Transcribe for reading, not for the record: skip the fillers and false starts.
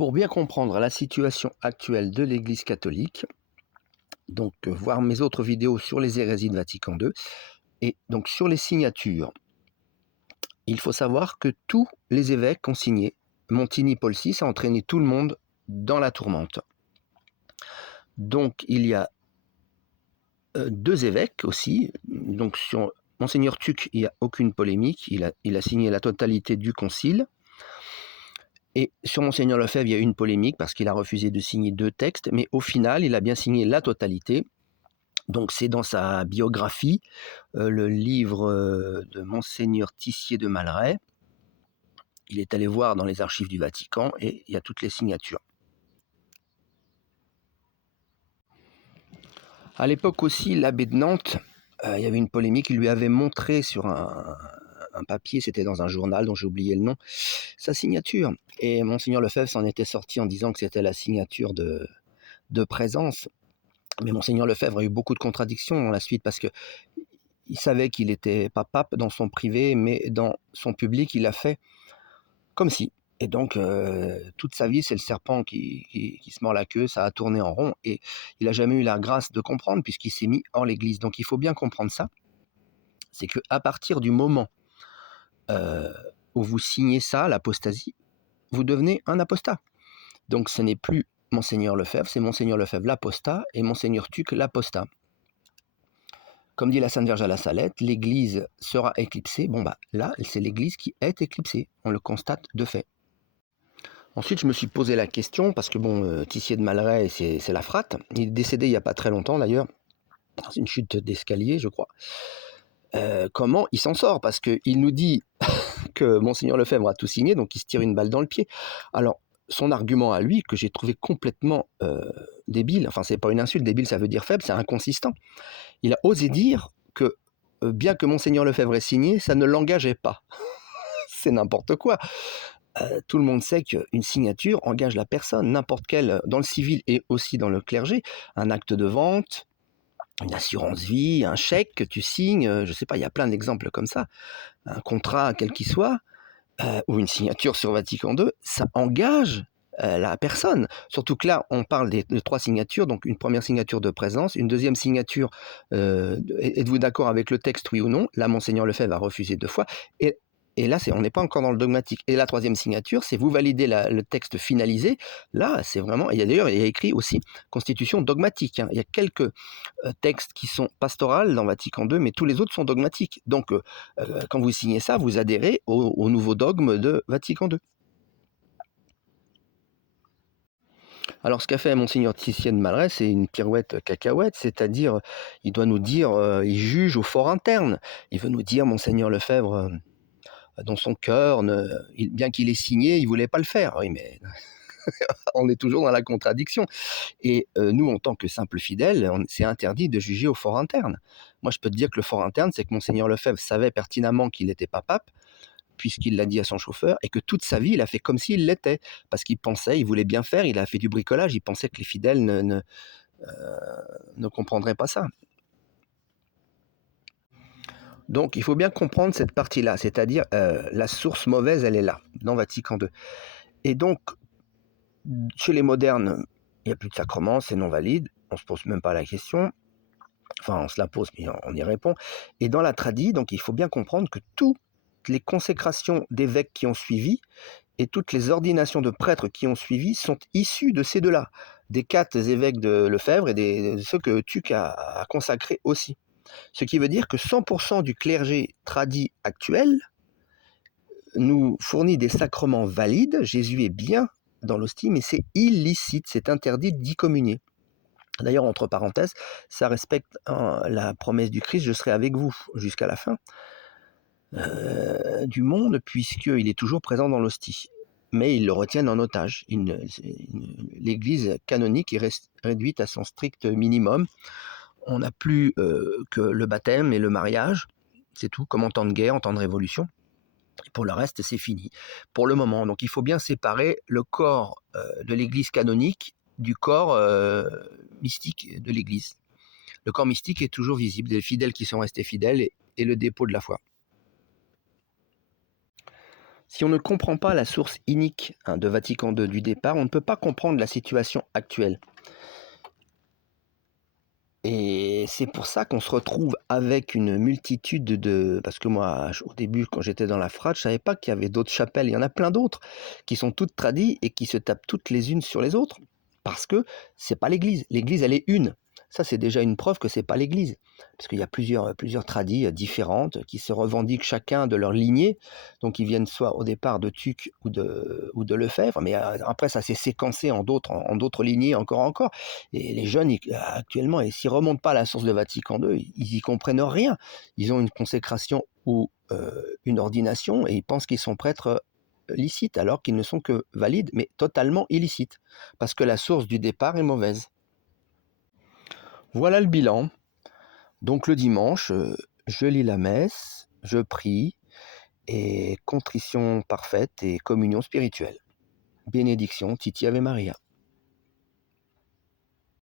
Pour bien comprendre la situation actuelle de l'Église catholique, donc voir mes autres vidéos sur les hérésies de Vatican II, et donc sur les signatures, il faut savoir que tous les évêques ont signé. Montini Paul VI a entraîné tout le monde dans la tourmente. Donc il y a deux évêques aussi. Donc sur Monseigneur Tuc, il n'y a aucune polémique, il a signé la totalité du concile. Et sur Monseigneur Lefebvre, il y a eu une polémique parce qu'il a refusé de signer deux textes, mais au final, il a bien signé la totalité. Donc c'est dans sa biographie, le livre de Monseigneur Tissier de Malray. Il est allé voir dans les archives du Vatican et il y a toutes les signatures. À l'époque aussi, l'abbé de Nantes, il y avait une polémique, il lui avait montré sur un papier, c'était dans un journal dont j'ai oublié le nom, sa signature. Et Monseigneur Lefebvre s'en était sorti en disant que c'était la signature de présence. Mais Monseigneur Lefebvre a eu beaucoup de contradictions dans la suite parce qu'il savait qu'il n'était pas pape dans son privé, mais dans son public, il a fait comme si. Et donc, toute sa vie, c'est le serpent qui se mord la queue, ça a tourné en rond, et il n'a jamais eu la grâce de comprendre puisqu'il s'est mis hors l'Église. Donc il faut bien comprendre ça, c'est qu'à partir du moment où vous signez ça, l'apostasie, vous devenez un apostat. Donc ce n'est plus Monseigneur Lefebvre, c'est Monseigneur Lefebvre l'apostat et Monseigneur Tuc l'apostat. Comme dit la Sainte Vierge à la Salette, l'Église sera éclipsée. Bon bah là, c'est l'Église qui est éclipsée, on le constate de fait. Ensuite, je me suis posé la question, parce que bon, Tissier de Malray, c'est la frate. Il est décédé il n'y a pas très longtemps d'ailleurs, dans une chute d'escalier, je crois. Comment il s'en sort? Parce qu'il nous dit que Monseigneur Lefebvre a tout signé, donc il se tire une balle dans le pied. Alors, son argument à lui, que j'ai trouvé complètement débile, enfin c'est pas une insulte, débile ça veut dire faible, c'est inconsistant. Il a osé dire que bien que Monseigneur Lefebvre ait signé, ça ne l'engageait pas. C'est n'importe quoi. Tout le monde sait qu'une signature engage la personne, n'importe quelle, dans le civil et aussi dans le clergé, un acte de vente, une assurance vie, un chèque que tu signes, je ne sais pas, il y a plein d'exemples comme ça, un contrat quel qu'il soit, ou une signature sur Vatican II, ça engage la personne. Surtout que là, on parle de trois signatures, donc une première signature de présence, une deuxième signature, êtes-vous d'accord avec le texte, oui ou non? Là, Monseigneur Lefebvre a refusé 2 fois, et là, on n'est pas encore dans le dogmatique. Et la troisième signature, c'est vous validez le texte finalisé. Là, c'est vraiment... D'ailleurs, il y a écrit aussi constitution dogmatique. Hein. Il y a quelques textes qui sont pastorales dans Vatican II, mais tous les autres sont dogmatiques. Donc, quand vous signez ça, vous adhérez au nouveau dogme de Vatican II. Alors, ce qu'a fait Monseigneur Tissier de Malray, c'est une pirouette cacahuète, c'est-à-dire, il doit nous dire, il juge au fort interne. Il veut nous dire, Monseigneur Lefebvre... dans son cœur, bien qu'il ait signé, il ne voulait pas le faire. Oui, mais on est toujours dans la contradiction. Et nous, en tant que simples fidèles, c'est interdit de juger au fort interne. Moi, je peux te dire que le fort interne, c'est que Monseigneur Lefebvre savait pertinemment qu'il n'était pas pape, puisqu'il l'a dit à son chauffeur, et que toute sa vie, il a fait comme s'il l'était, parce qu'il pensait, il voulait bien faire, il a fait du bricolage, il pensait que les fidèles ne comprendraient pas ça. Donc, il faut bien comprendre cette partie-là, c'est-à-dire la source mauvaise, elle est là, dans Vatican II. Et donc, chez les modernes, il n'y a plus de sacrement, c'est non valide, on ne se pose même pas la question. Enfin, on se la pose, mais on y répond. Et dans la tradie, donc, il faut bien comprendre que toutes les consécrations d'évêques qui ont suivi et toutes les ordinations de prêtres qui ont suivi sont issues de ces deux-là, des 4 évêques de Lefebvre et de ceux que Tuc a consacrés aussi. Ce qui veut dire que 100% du clergé tradit actuel nous fournit des sacrements valides. Jésus est bien dans l'hostie, mais c'est illicite, c'est interdit d'y communier. D'ailleurs, entre parenthèses, ça respecte la promesse du Christ, je serai avec vous jusqu'à la fin du monde, puisqu'il est toujours présent dans l'hostie. Mais ils le retiennent en otage. L'Église canonique est réduite à son strict minimum. On n'a plus que le baptême et le mariage, c'est tout, comme en temps de guerre, en temps de révolution. Et pour le reste, c'est fini, pour le moment. Donc il faut bien séparer le corps de l'Église canonique du corps mystique de l'Église. Le corps mystique est toujours visible, des fidèles qui sont restés fidèles et le dépôt de la foi. Si on ne comprend pas la source inique de Vatican II du départ, on ne peut pas comprendre la situation actuelle. Et c'est pour ça qu'on se retrouve avec une multitude de... Parce que moi, au début, quand j'étais dans la frate, je savais pas qu'il y avait d'autres chapelles. Il y en a plein d'autres qui sont toutes tradies et qui se tapent toutes les unes sur les autres. Parce que c'est pas l'église. L'église, elle est une. Ça, c'est déjà une preuve que c'est pas l'église. Parce qu'il y a plusieurs tradis différentes qui se revendiquent chacun de leur lignée. Donc, ils viennent soit au départ de Tuc ou de Lefebvre, mais après, ça s'est séquencé en d'autres lignées encore. Et les jeunes, actuellement, et s'ils ne remontent pas à la source de Vatican II, ils n'y comprennent rien. Ils ont une consécration ou une ordination et ils pensent qu'ils sont prêtres licites, alors qu'ils ne sont que valides, mais totalement illicites, parce que la source du départ est mauvaise. Voilà le bilan. Donc le dimanche, je lis la messe, je prie, et contrition parfaite et communion spirituelle. Bénédiction, Titi Ave Maria.